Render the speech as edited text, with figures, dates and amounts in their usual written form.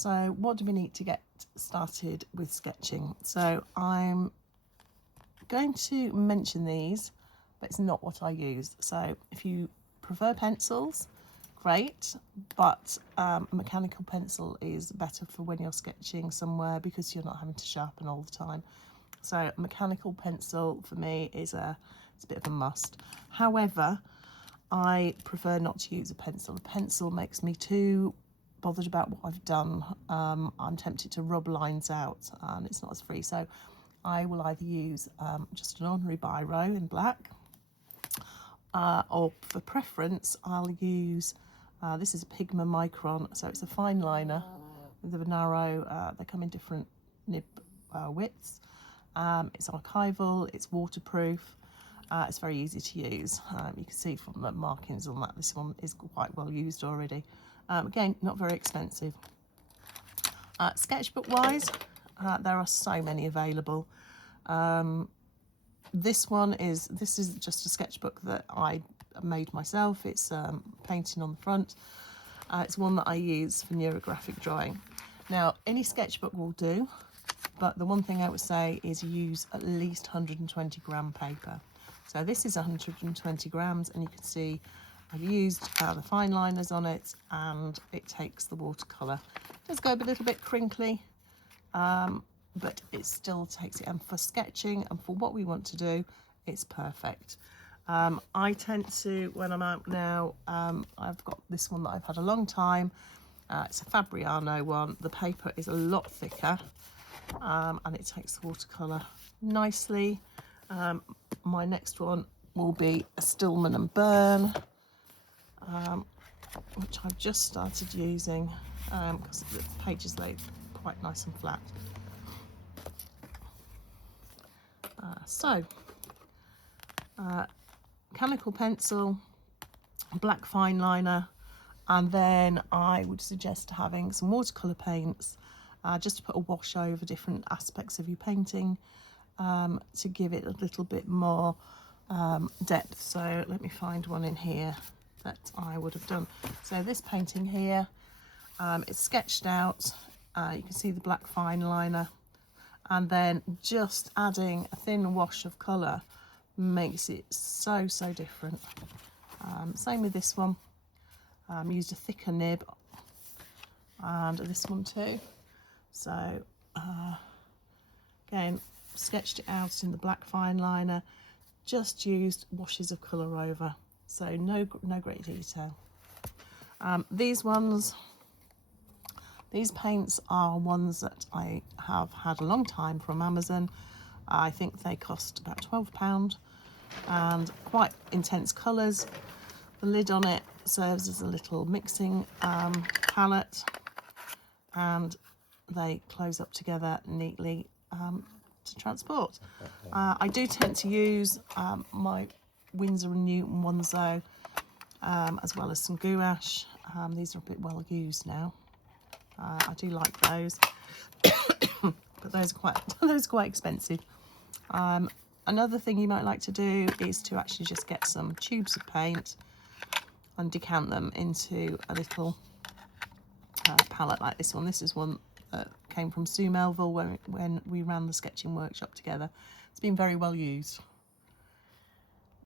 So what do we need to get started with sketching? So I'm going to mention these, but it's not what I use. So if you prefer pencils, great, but a mechanical pencil is better for when you're sketching somewhere because you're not having to sharpen all the time. So a mechanical pencil for me is it's a bit of a must. However, I prefer not to use a pencil. A pencil makes me too bothered about what I've done. I'm tempted to rub lines out and it's not as free. So I will either use just an ordinary biro in black, or for preference I'll use, this is a Pigma Micron, so it's a fine liner with a narrow, they come in different nib widths. It's archival, it's waterproof, it's very easy to use. You can see from the markings on that, this one is quite well used already. Again, not very expensive. Sketchbook wise, there are so many available. This is just a sketchbook that I made myself. It's painting on the front. It's one that I use for neurographic drawing. Now, any sketchbook will do, but the one thing I would say is use at least 120 gram paper. So this is 120 grams, and you can see I've used the fine liners on it, and it takes the watercolour. It does go a little bit crinkly, but it still takes it, and for sketching and for what we want to do, it's perfect. I tend to, when I'm out now, I've got this one that I've had a long time. It's a Fabriano one. The paper is a lot thicker, and it takes the watercolour nicely. My next one will be a Stillman and Burn, which I've just started using because the pages lay quite nice and flat. Mechanical pencil, black fine liner, and then I would suggest having some watercolour paints, just to put a wash over different aspects of your painting, to give it a little bit more depth. So let me find one in here that I would have done. So this painting here, it's sketched out. You can see the black fine liner, and then just adding a thin wash of colour makes it so different. Same with this one. Used a thicker nib, and this one too. So again, sketched it out in the black fine liner, just used washes of colour over, so no great detail. These paints are ones that I have had a long time from Amazon. I think they cost about £12, and quite intense colours. The lid on it serves as a little mixing palette, and they close up together neatly to transport. I do tend to use my Winsor & Newton ones though, as well as some gouache. These are a bit well used now. I do like those, but those are quite expensive. Another thing you might like to do is to actually just get some tubes of paint and decant them into a little palette like this one. This is one that came from Sue Melville when we ran the sketching workshop together. It's been very well used.